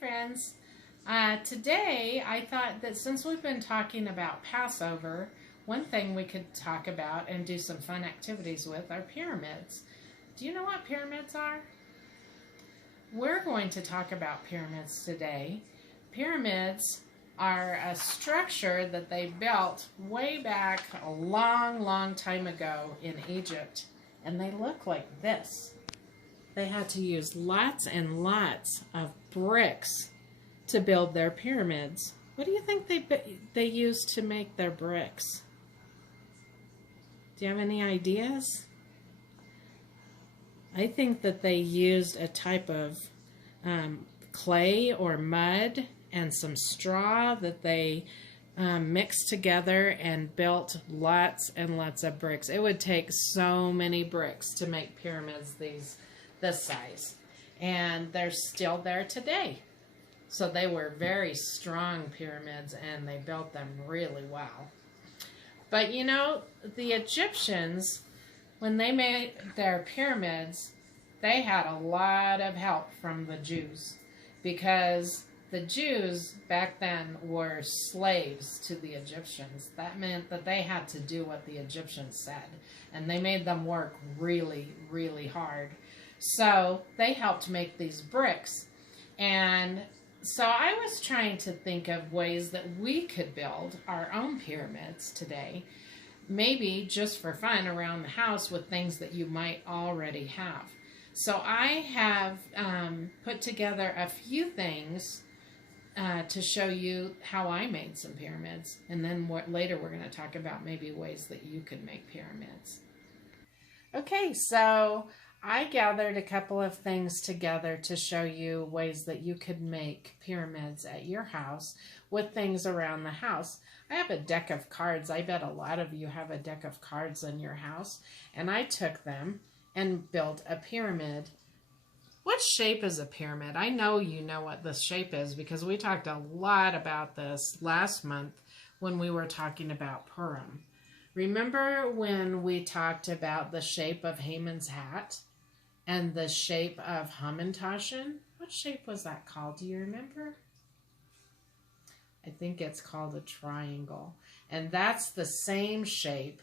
friends. Today I thought that since we've been talking about Passover, one thing we could talk about and do some fun activities with are pyramids. Do you know what pyramids are? We're going to talk about pyramids today. Pyramids are a structure that they built way back a long time ago in Egypt, and they look like this. They had to use lots and lots of bricks to build their pyramids. What do you think they used to make their bricks? Do you have any ideas? I think that they used a type of clay or mud and some straw that they mixed together and built lots and lots of bricks. It would take so many bricks to make pyramids this size, and they're still there today. So they were very strong pyramids, and they built them really well. But you know, the Egyptians, when they made their pyramids, they had a lot of help from the Jews, because the Jews back then were slaves to the Egyptians. That meant that they had to do what the Egyptians said, and they made them work really hard. So they helped make these bricks. And so I was trying to think of ways that we could build our own pyramids today, maybe just for fun around the house with things that you might already have. So I have put together a few things to show you how I made some pyramids, and then later we're going to talk about maybe ways that you could make pyramids. Okay, so I gathered a couple of things together to show you ways that you could make pyramids at your house with things around the house. I have a deck of cards. I bet a lot of you have a deck of cards in your house, and I took them and built a pyramid. What shape is a pyramid? I know you know what this shape is because we talked a lot about this last month when we were talking about Purim. Remember when we talked about the shape of Haman's hat and the shape of Hamantashen? What shape was that called? Do you remember? I think it's called a triangle. And that's the same shape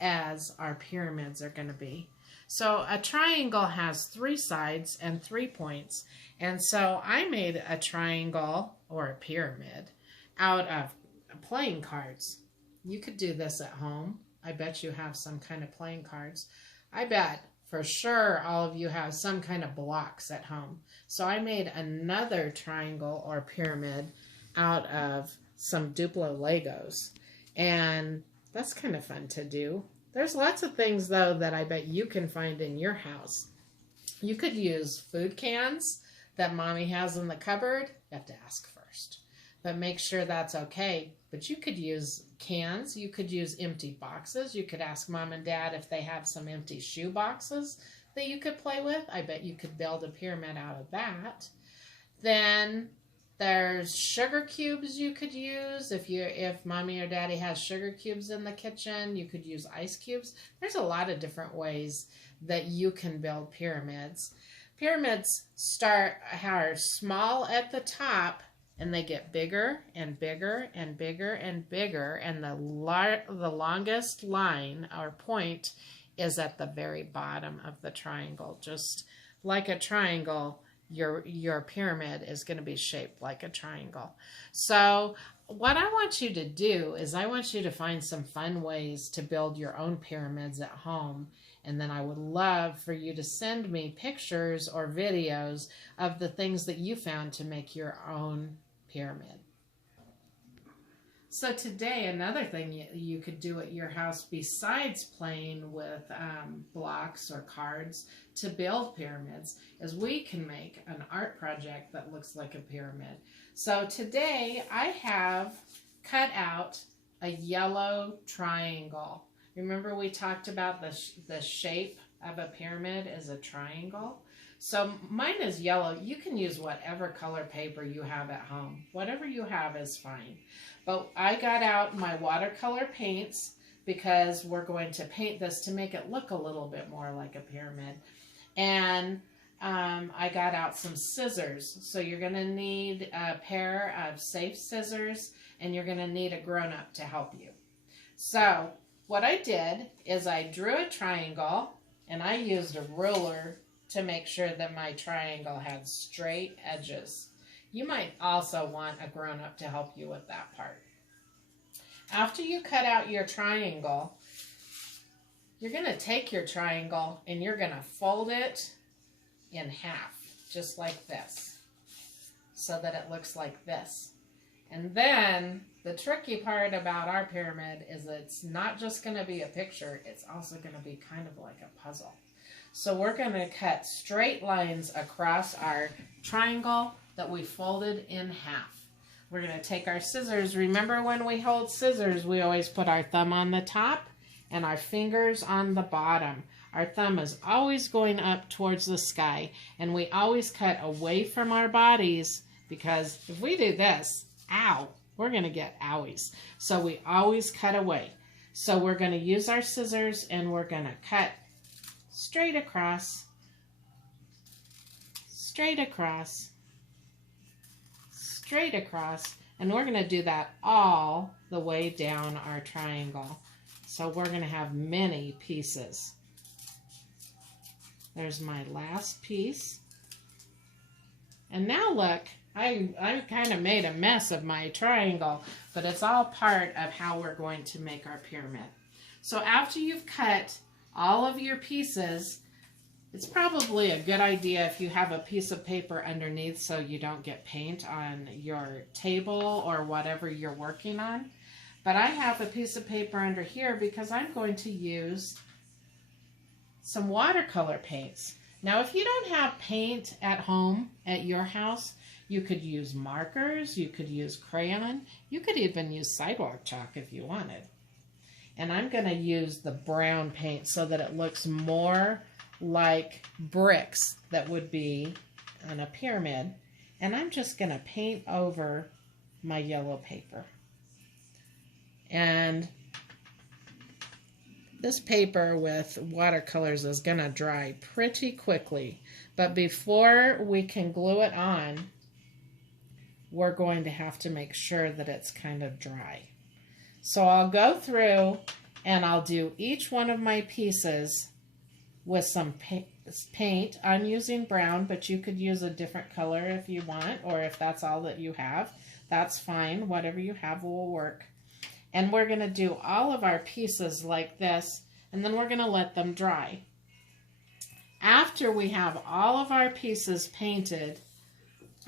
as our pyramids are going to be. So a triangle has 3 sides and 3 points. And so I made a triangle or a pyramid out of playing cards. You could do this at home. I bet you have some kind of playing cards. I bet for sure all of you have some kind of blocks at home. So I made another triangle or pyramid out of some Duplo Legos. And that's kind of fun to do. There's lots of things, though, that I bet you can find in your house. You could use food cans that Mommy has in the cupboard. You have to ask first, but make sure that's okay. But you could use cans. You could use empty boxes. You could ask Mom and Dad if they have some empty shoe boxes that you could play with. I bet you could build a pyramid out of that. Then there's sugar cubes you could use. If Mommy or Daddy has sugar cubes in the kitchen, you could use ice cubes. There's a lot of different ways that you can build pyramids. Pyramids are small at the top, and they get bigger and bigger and bigger and bigger, and the longest line or point is at the very bottom of the triangle. Just like a triangle, your pyramid is going to be shaped like a triangle. So what I want you to do is I want you to find some fun ways to build your own pyramids at home. And then I would love for you to send me pictures or videos of the things that you found to make your own pyramid. So today, another thing you could do at your house besides playing with blocks or cards to build pyramids is we can make an art project that looks like a pyramid. So today I have cut out a yellow triangle. Remember we talked about the shape of a pyramid is a triangle? So mine is yellow. You can use whatever color paper you have at home. Whatever you have is fine. But I got out my watercolor paints because we're going to paint this to make it look a little bit more like a pyramid. And I got out some scissors. So you're going to need a pair of safe scissors, and you're going to need a grown-up to help you. So what I did is I drew a triangle, and I used a ruler to make sure that my triangle had straight edges. You might also want a grown-up to help you with that part. After you cut out your triangle, you're going to take your triangle and you're going to fold it in half, just like this, so that it looks like this. And then the tricky part about our pyramid is it's not just going to be a picture, it's also going to be kind of like a puzzle. So we're going to cut straight lines across our triangle that we folded in half. We're going to take our scissors. Remember, when we hold scissors, we always put our thumb on the top and our fingers on the bottom. Our thumb is always going up towards the sky, and we always cut away from our bodies, because if we do this, ow, we're going to get owies. So we always cut away. So we're going to use our scissors, and we're going to cut straight across, straight across, straight across, and we're going to do that all the way down our triangle. So we're going to have many pieces. There's my last piece. And now look, I kind of made a mess of my triangle, but it's all part of how we're going to make our pyramid. So after you've cut all of your pieces, it's probably a good idea if you have a piece of paper underneath so you don't get paint on your table or whatever you're working on. But I have a piece of paper under here because I'm going to use some watercolor paints. Now, if you don't have paint at home at your house, you could use markers, you could use crayon, you could even use sidewalk chalk if you wanted. And I'm going to use the brown paint so that it looks more like bricks that would be on a pyramid. And I'm just going to paint over my yellow paper. And this paper with watercolors is going to dry pretty quickly. But before we can glue it on, we're going to have to make sure that it's kind of dry. So I'll go through and I'll do each one of my pieces with some paint. I'm using brown, but you could use a different color if you want, or if that's all that you have, that's fine. Whatever you have will work. And we're going to do all of our pieces like this, and then we're going to let them dry. After we have all of our pieces painted,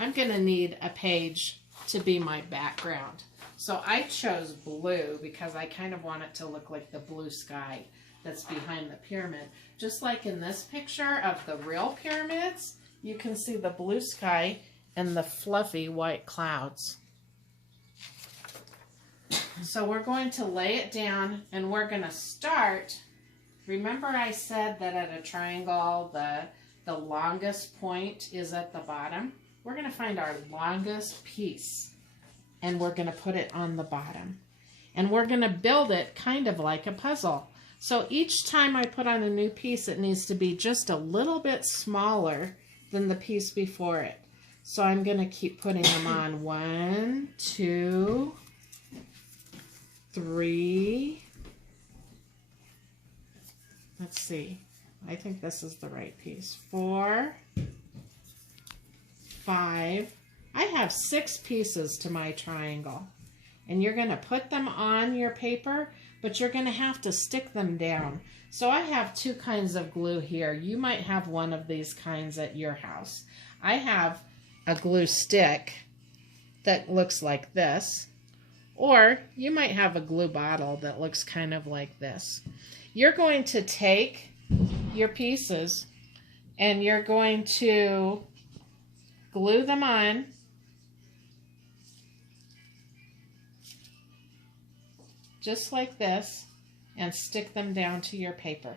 I'm going to need a page to be my background. So I chose blue because I kind of want it to look like the blue sky that's behind the pyramid. Just like in this picture of the real pyramids, you can see the blue sky and the fluffy white clouds. So we're going to lay it down, and we're going to start. Remember I said that at a triangle, the longest point is at the bottom? We're going to find our longest piece, and we're going to put it on the bottom. And we're going to build it kind of like a puzzle. So each time I put on a new piece, it needs to be just a little bit smaller than the piece before it. So I'm going to keep putting them on. 1, 2, 3. Let's see. I think this is the right piece. 4, 5. I have 6 pieces to my triangle. And you're going to put them on your paper, but you're going to have to stick them down. So I have 2 kinds of glue here. You might have one of these kinds at your house. I have a glue stick that looks like this. Or you might have a glue bottle that looks kind of like this. You're going to take your pieces and you're going to glue them on. Just like this, and stick them down to your paper.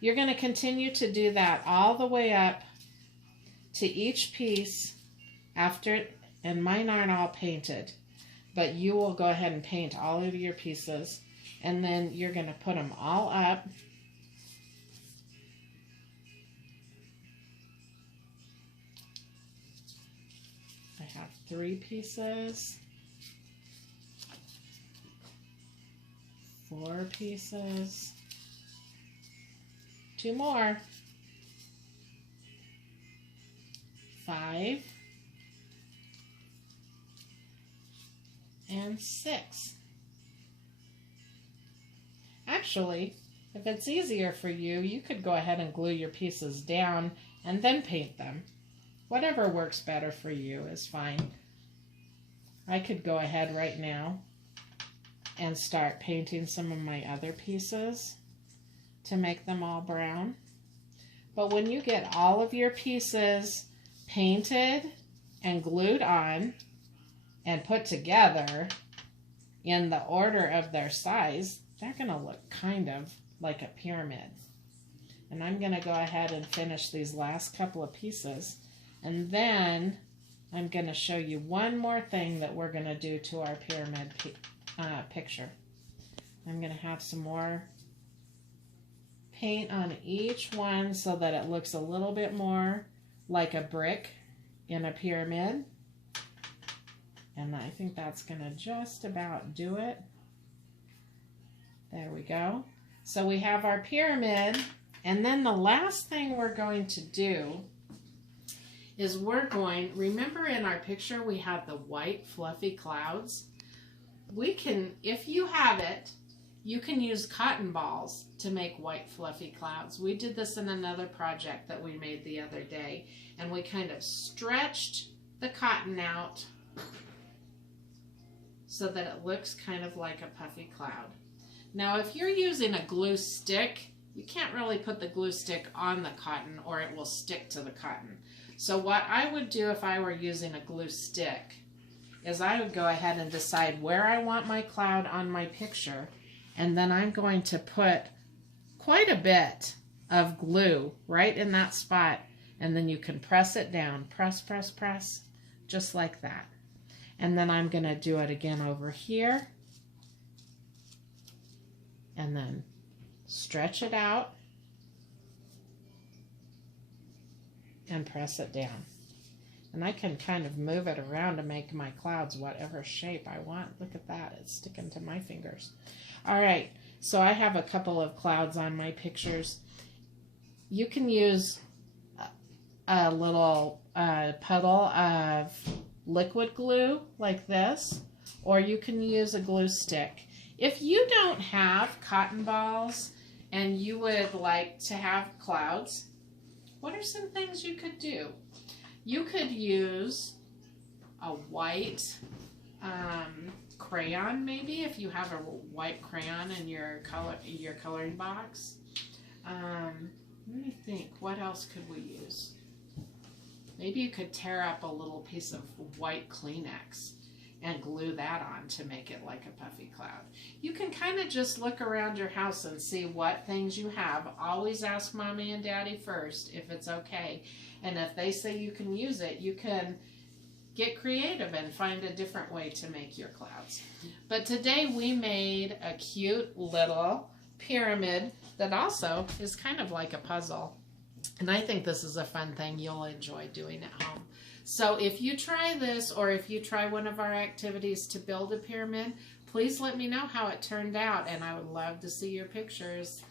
You're going to continue to do that all the way up to each piece after, and mine aren't all painted, but you will go ahead and paint all of your pieces, and then you're going to put them all up. have 3 pieces, 4 pieces, 2 more, 5, and 6. Actually, if it's easier for you, you could go ahead and glue your pieces down and then paint them. Whatever works better for you is fine. I could go ahead right now and start painting some of my other pieces to make them all brown. But when you get all of your pieces painted and glued on and put together in the order of their size, they're going to look kind of like a pyramid. And I'm going to go ahead and finish these last couple of pieces. And then I'm going to show you one more thing that we're going to do to our pyramid picture. I'm going to have some more paint on each one so that it looks a little bit more like a brick in a pyramid. And I think that's going to just about do it. There we go. So we have our pyramid, and then the last thing we're going to do is remember in our picture we have the white fluffy clouds? We can, if you have it, you can use cotton balls to make white fluffy clouds. We did this in another project that we made the other day, and we kind of stretched the cotton out so that it looks kind of like a puffy cloud. Now, if you're using a glue stick, you can't really put the glue stick on the cotton or it will stick to the cotton. So what I would do if I were using a glue stick is I would go ahead and decide where I want my cloud on my picture, and then I'm going to put quite a bit of glue right in that spot, and then you can press it down. Press, press, press, just like that. And then I'm going to do it again over here. And then stretch it out and press it down. And I can kind of move it around to make my clouds whatever shape I want. Look at that, it's sticking to my fingers. All right, so I have a couple of clouds on my pictures. You can use a little puddle of liquid glue like this, or you can use a glue stick. If you don't have cotton balls and you would like to have clouds, what are some things you could do? You could use a white crayon, maybe, if you have a white crayon in your coloring box. Let me think, what else could we use? Maybe you could tear up a little piece of white Kleenex and glue that on to make it like a puffy cloud. You can kind of just look around your house and see what things you have. Always ask Mommy and Daddy first if it's okay. And if they say you can use it, you can get creative and find a different way to make your clouds. But today we made a cute little pyramid that also is kind of like a puzzle. And I think this is a fun thing you'll enjoy doing at home. So if you try this, or if you try one of our activities to build a pyramid, please let me know how it turned out, and I would love to see your pictures.